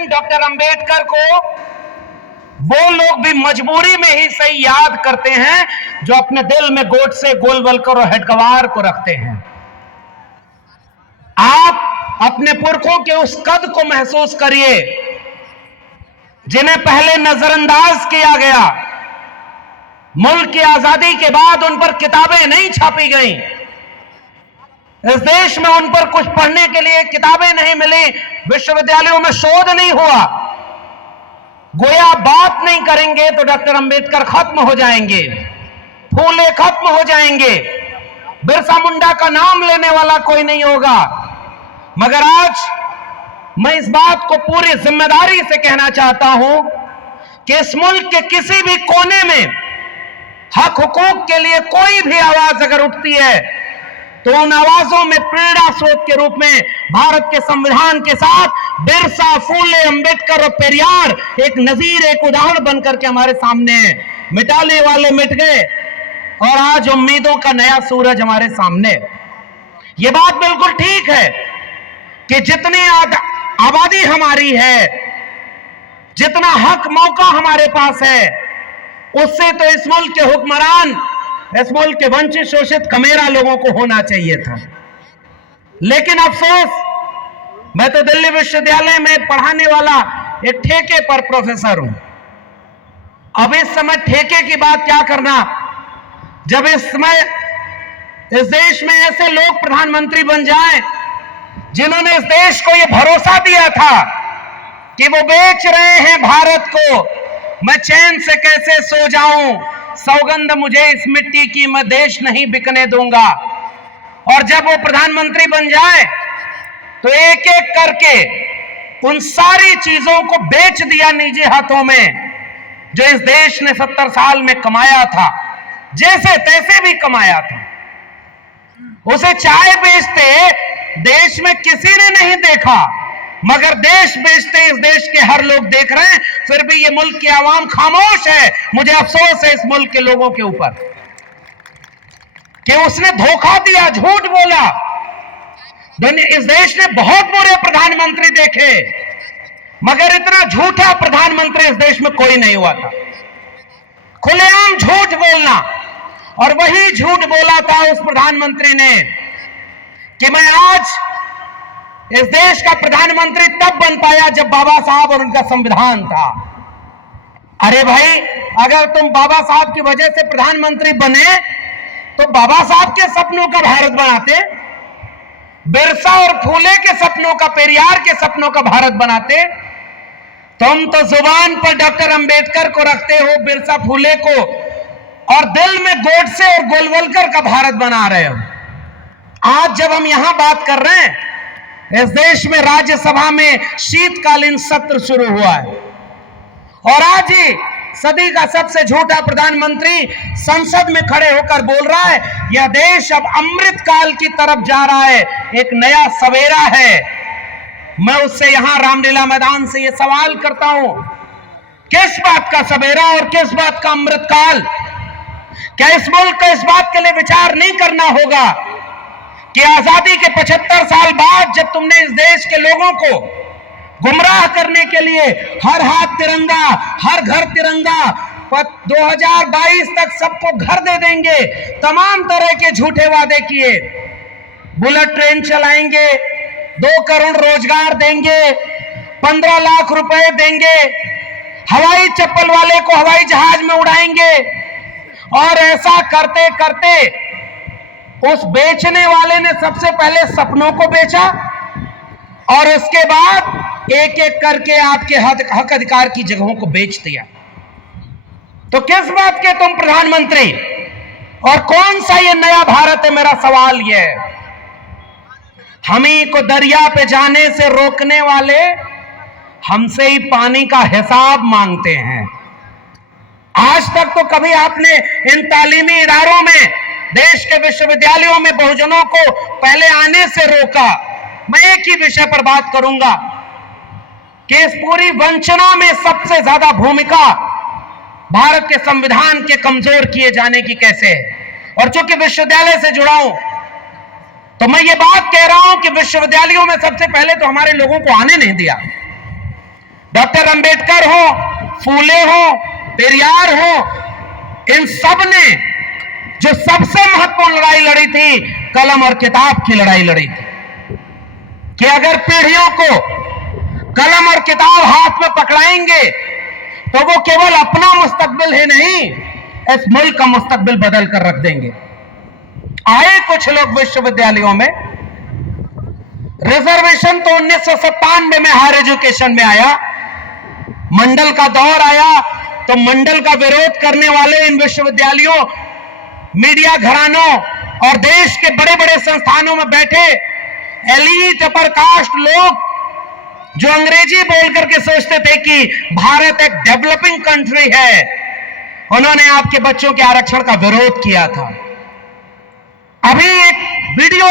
लेकिन डॉक्टर अंबेडकर को वो लोग भी मजबूरी में ही सही याद करते हैं जो अपने दिल में गोडसे, गोलवलकर और हेडगवार को रखते हैं। आप अपने पुरखों के उस कद को महसूस करिए जिन्हें पहले नजरअंदाज किया गया। मुल्क की आजादी के बाद उन पर किताबें नहीं छापी गई, इस देश में उन पर कुछ पढ़ने के लिए किताबें नहीं मिली, विश्वविद्यालयों में शोध नहीं हुआ। गोया बात नहीं करेंगे तो डॉक्टर अंबेडकर खत्म हो जाएंगे, फूले खत्म हो जाएंगे, बिरसा मुंडा का नाम लेने वाला कोई नहीं होगा। मगर आज मैं इस बात को पूरी जिम्मेदारी से कहना चाहता हूं कि इस मुल्क के किसी भी कोने में हक हुकूक के लिए कोई भी आवाज अगर उठती है तो उन आवाजों में प्रेरणा स्रोत के रूप में भारत के संविधान के साथ बिरसा, फूले, अंबेडकर और पेरियार एक नजीर, एक उदाहरण बनकर के हमारे सामने है। मिटाने वाले मिट गए और आज उम्मीदों का नया सूरज हमारे सामने। ये बात बिल्कुल ठीक है कि जितनी आबादी हमारी है, जितना हक मौका हमारे पास है, उससे तो इस मुल्क के हुक्मरान, इस मुल्क के वंचित शोषित कमेरा लोगों को होना चाहिए था। लेकिन अफसोस, मैं तो दिल्ली विश्वविद्यालय में पढ़ाने वाला एक ठेके पर प्रोफेसर हूं। अब इस समय ठेके की बात क्या करना, जब इस समय इस देश में ऐसे लोग प्रधानमंत्री बन जाएं जिन्होंने इस देश को यह भरोसा दिया था कि वो बेच रहे हैं भारत को, मैं चैन से कैसे सो जाऊं, सौगंध मुझे इस मिट्टी की, मैं देश नहीं बिकने दूंगा। और जब वो प्रधानमंत्री बन जाए तो एक एक करके उन सारी चीजों को बेच दिया निजी हाथों में जो इस देश ने 70 साल में कमाया था, जैसे तैसे भी कमाया था। उसे चाय बेचते देश में किसी ने नहीं देखा, मगर देश बेचते इस देश के हर लोग देख रहे हैं, फिर भी ये मुल्क की आवाम खामोश है। मुझे अफसोस है इस मुल्क के लोगों के ऊपर कि उसने धोखा दिया, झूठ बोला। इस देश ने बहुत बुरे प्रधानमंत्री देखे, मगर इतना झूठा प्रधानमंत्री इस देश में कोई नहीं हुआ था। खुलेआम झूठ बोलना, और वही झूठ बोला था उस प्रधानमंत्री ने कि मैं आज इस देश का प्रधानमंत्री तब बन पाया जब बाबा साहब और उनका संविधान था। अरे भाई, अगर तुम बाबा साहब की वजह से प्रधानमंत्री बने तो बाबा साहब के सपनों का भारत बनाते, बिरसा और फूले के सपनों का, पेरियार के सपनों का भारत बनाते। तुम तो जुबान पर डॉक्टर अंबेडकर को रखते हो, बिरसा, फूले को, और दिल में गोडसे और गोलवलकर का भारत बना रहे हो। आज जब हम यहां बात कर रहे हैं, इस देश में राज्यसभा में शीतकालीन सत्र शुरू हुआ है और आज ही सदी का सबसे झूठा प्रधानमंत्री संसद में खड़े होकर बोल रहा है यह देश अब अमृत काल की तरफ जा रहा है, एक नया सवेरा है। मैं उससे यहां रामलीला मैदान से यह सवाल करता हूं, किस बात का सवेरा और किस बात का अमृत काल? क्या इस मुल्क को इस बात के लिए विचार नहीं करना होगा कि आजादी के 75 साल बाद जब तुमने इस देश के लोगों को गुमराह करने के लिए हर हाथ तिरंगा, हर घर तिरंगा, 2022 तक सबको घर दे देंगे, तमाम तरह के झूठे वादे किए, बुलेट ट्रेन चलाएंगे, 2 करोड़ रोजगार देंगे, 15 लाख रुपए देंगे, हवाई चप्पल वाले को हवाई जहाज में उड़ाएंगे, और ऐसा करते करते उस बेचने वाले ने सबसे पहले सपनों को बेचा और उसके बाद एक एक करके आपके हक अधिकार की जगहों को बेच दिया। तो किस बात के तुम प्रधानमंत्री और कौन सा ये नया भारत है? मेरा सवाल यह है। हमी को दरिया पे जाने से रोकने वाले हमसे ही पानी का हिसाब मांगते हैं। आज तक तो कभी आपने इन तालीमी इदारों में, देश के विश्वविद्यालयों में बहुजनों को पहले आने से रोका। मैं एक ही विषय पर बात करूंगा कि इस पूरी वंचना में सबसे ज्यादा भूमिका भारत के संविधान के कमजोर किए जाने की कैसे है। और चूंकि विश्वविद्यालय से जुड़ा हूं तो मैं ये बात कह रहा हूं कि विश्वविद्यालयों में सबसे पहले तो हमारे लोगों को आने नहीं दिया। अम्बेडकर हो, फूले हो, पेरियार हो, इन सब ने जो सबसे महत्वपूर्ण लड़ाई लड़ी थी, कलम और किताब की लड़ाई लड़ी थी कि अगर पीढ़ियों को कलम और किताब हाथ में पकड़ाएंगे तो वो केवल अपना मुस्तकबिल ही नहीं, इस मुल्क का मुस्तकबिल बदल कर रख देंगे। आए कुछ लोग विश्वविद्यालयों में, रिजर्वेशन तो 1997 में हायर एजुकेशन में आया, मंडल का दौर आया तो मंडल का विरोध करने वाले इन विश्वविद्यालयों, मीडिया घरानों और देश के बड़े बड़े संस्थानों में बैठे एलीट अपर कास्ट लोग जो अंग्रेजी बोल करके सोचते थे कि भारत एक डेवलपिंग कंट्री है, उन्होंने आपके बच्चों के आरक्षण का विरोध किया था। अभी एक वीडियो